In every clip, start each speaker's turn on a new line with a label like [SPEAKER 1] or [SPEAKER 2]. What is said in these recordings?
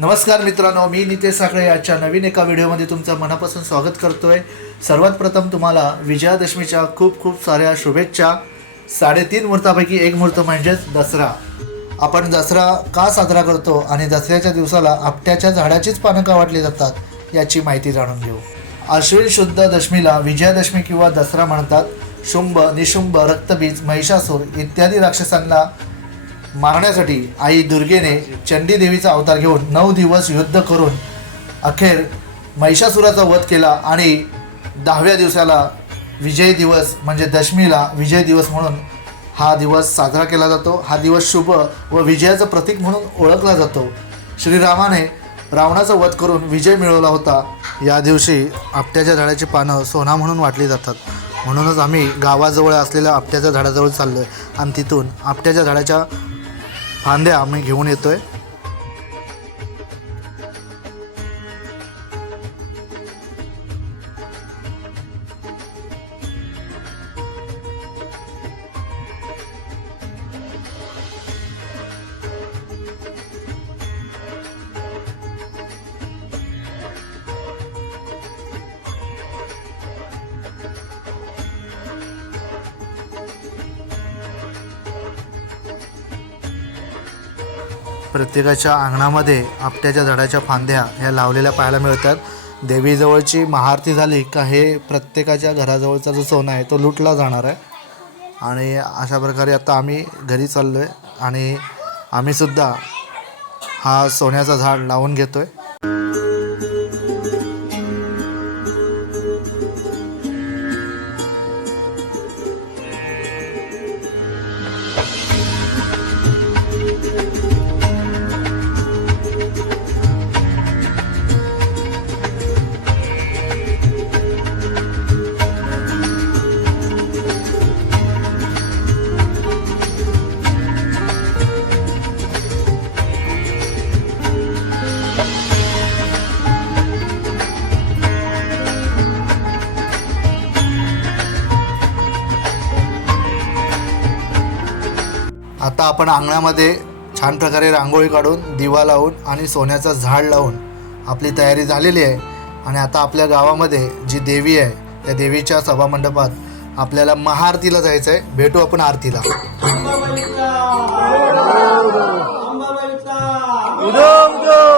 [SPEAKER 1] नमस्कार मित्रांनो मी नितेश साखळे आजच्या नवीन एका व्हिडिओमध्ये तुमचं मनापासून स्वागत करतो आहे सर्वात प्रथम तुम्हाला विजयादशमीच्या खूप खूप साऱ्या शुभेच्छा. साडेतीन मुहूर्तापैकी एक मुहूर्त म्हणजेच दसरा. आपण दसरा का साजरा करतो आणि दसऱ्याच्या दिवसाला आपट्याच्या झाडाचीच पानं का वाटली जातात याची माहिती जाणून घेऊ. अश्विन शुद्ध दशमीला विजयादशमी किंवा दसरा म्हणतात. शुंभ निशुंभ रक्तबीज महिषासूर इत्यादी राक्षसांना मारण्यासाठी आई दुर्गेने चंडी देवीचा अवतार घेऊन नऊ दिवस युद्ध करून अखेर महिषासुराचा वध केला आणि दहाव्या दिवसाला विजय दिवस म्हणजे दशमीला विजय दिवस म्हणून हा दिवस साजरा केला जातो. हा दिवस शुभ व विजयाचं प्रतीक म्हणून ओळखला जातो. श्रीरामाने रावणाचा वध करून विजय मिळवला होता. या दिवशी आपट्याच्या झाडाची पानं सोना म्हणून वाटली जातात. म्हणूनच आम्ही गावाजवळ असलेल्या आपट्याच्या झाडाजवळ चाललो आहे आणि तिथून आपट्याच्या झाडाच्या फांद्या आम्ही घेऊन येतोय. प्रत्येकाच्या अंगणामध्ये आपट्याच्या झाडाच्या फांद्या ह्या लावलेल्या पाहायला मिळतात. देवीजवळची महाआरती झाली का हे प्रत्येकाच्या घराजवळचा जो सोनं आहे तो लुटला जाणार आहे. आणि अशा प्रकारे आता आम्ही घरी चाललो आहे आणि आम्हीसुद्धा हा सोन्याचा झाड लावून घेतो आहे आपण अंगणामध्ये छान प्रकारे रांगोळी काढून दिवा लावून आणि सोन्याचं झाड लावून आपली तयारी झालेली आहे. आणि आता आपल्या गावामध्ये जी देवी आहे त्या देवीच्या सभामंडपात आपल्याला महाआरतीला जायचं आहे भेटू आपण आरतीला.
[SPEAKER 2] उदो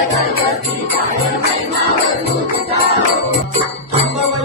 [SPEAKER 3] अंबाबाईचा अंबाबाईचा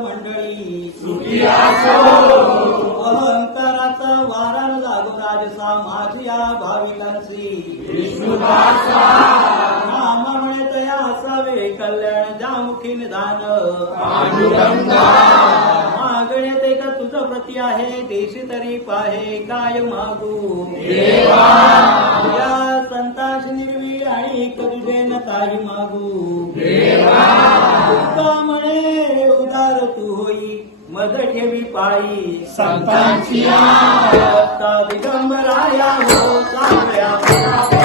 [SPEAKER 3] मित्रमंडळी अहंकाराचा वारा लागू राजसा माझ्या भाविकांची नामामुळे तया असावे कल्याण जामुखी निधान. मागणे ते का तुझं प्रती आहे देशी तरी पाहे काय मागू? या संताश निर्वी आणि तुझे न काही मागू? म्हणे मद ठेवी पायी संतांची दिगंबराया हो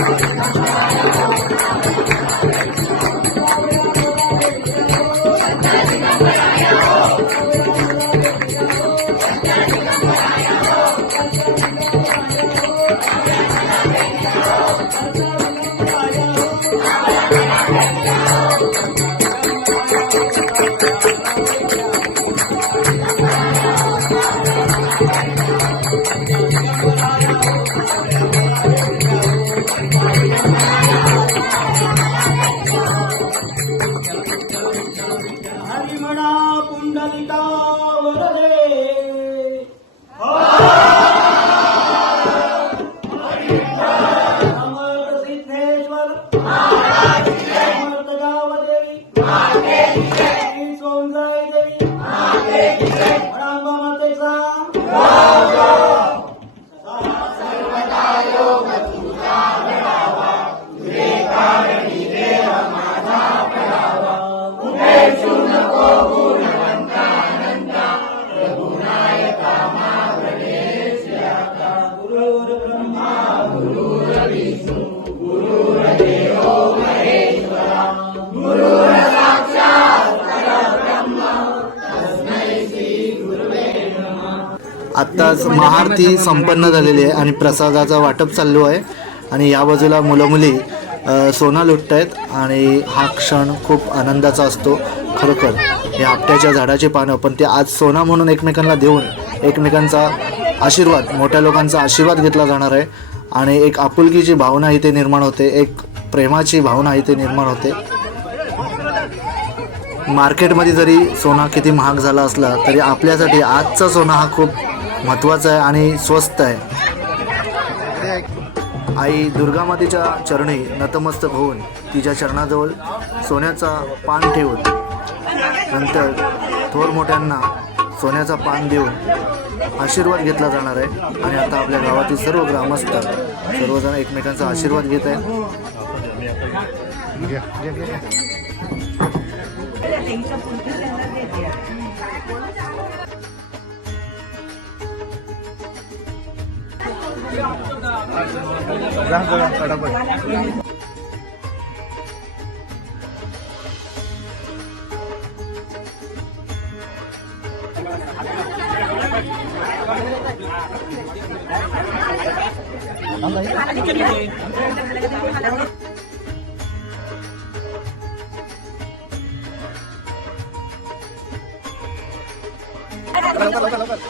[SPEAKER 3] Thank you.
[SPEAKER 1] आत्ताच महाआरती संपन्न झालेली आहे आणि प्रसादाचं वाटप चालू आहे. आणि या बाजूला मुलं मुली सोना लुटत आहेत आणि हा क्षण खूप आनंदाचा असतो खरोखर. हे आपट्याच्या झाडाची पानं पण ते आज सोना म्हणून एकमेकांना देऊन एकमेकांचा आशीर्वाद मोठ्या लोकांचा आशीर्वाद घेतला जाणार आहे. आणि एक आपुलकीची भावना इथे निर्माण होते एक प्रेमाची भावना इथे निर्माण होते. मार्केटमध्ये जरी सोना किती महाग झाला असला तरी आपल्यासाठी आजचा सोना हा खूप महत्त्वाचं आहे आणि स्वस्त आहे. आई दुर्गा मातेच्या चरणी नतमस्तक होऊन तिच्या चरणाजवळ सोन्याचा पान ठेवून नंतर थोर मोठ्यांना सोन्याचा पान देऊन आशीर्वाद घेतला जाणार आहे. आणि आता आपल्या गावातील सर्व ग्रामस्थ सर्वजण एकमेकांचा आशीर्वाद घेत आहेत. ra ra ra đọc Lengkap, lengkap, lengkap.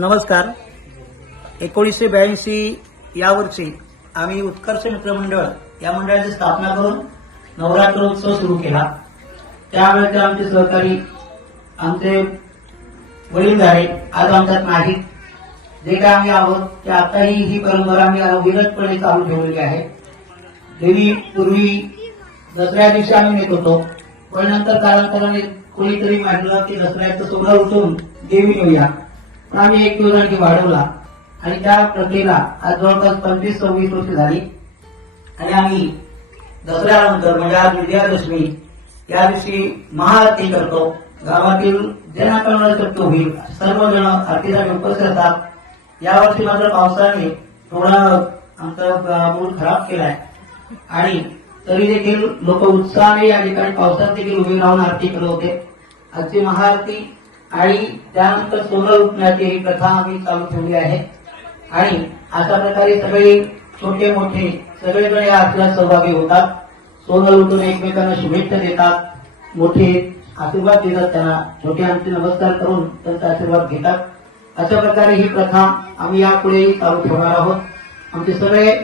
[SPEAKER 3] नमस्कार. एकोणीसशे ब्याऐंशी या वर्षी आम्ही उत्कर्ष मित्र मंडळ या मंडळाची स्थापना करून नवरात्र उत्सव सुरू केला. त्यावेळेचे आमचे सहकारी आमचे वडील झाले आज आमच्यात नाही. जे काय आम्ही आहोत ते आताही ही परंपरा आम्ही अविरतपणे चालू ठेवलेली आहे. देवी पूर्वी दसऱ्या दिवशी आम्ही नेत होतो पण नंतर कालांतराने कोणीतरी मांडलं की दसऱ्याचं सोहळा उठून देवी नेऊया. पण आम्ही एक दिवस आणखी वाढवला आणि त्या प्रक्रियेला आज जवळपास पंचवीस सव्वीस वर्ष झाली. आणि आम्ही दसऱ्यानंतर म्हणजे आज विजयादशमी या दिवशी महाआरती करतो. गावातील जनाकरणाला शक्य होईल. सर्वजण आरतीसाठी उपस्थित असतात यावर्षी मात्र पावसाने थोडा आमचा मूड खराब केलाय. आणि तरी देखील लोक उत्साहाने या ठिकाणी पावसात देखील उभे राहून आरती करत होते. आजची महाआरती आणि त्यानंतर सोनं ही प्रथा आम्ही चालू ठेवली आहे. आणि अशा प्रकारे सगळे छोटे मोठे सगळेजण या आरतीला सहभागी होतात. सोनं लुटून एकमेकांना शुभेच्छा देतात. मोठे आशीर्वाद देतात त्यांना. छोटे आमचे नमस्कार करून त्यांचा आशीर्वाद घेतात. अशा प्रकारे ही प्रथा आम्ही यापुढेही चालू ठेवणार आहोत. आमचे सगळे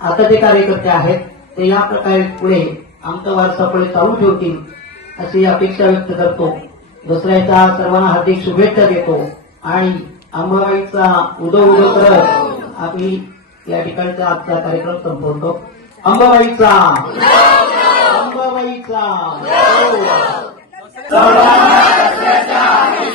[SPEAKER 3] आता जे कार्यकर्ते आहेत. ते या प्रकारे पुढे आमचा वारसा पुढे चालू ठेवतील अशी अपेक्षा व्यक्त करतो. दसऱ्याच्या सर्वांना हार्दिक शुभेच्छा देतो. आणि अंबाबाईचा उदो उदो करत आम्ही या ठिकाणचा आजचा कार्यक्रम संपवतो. अंबाबाईचा! अंबाबाईचा! हो.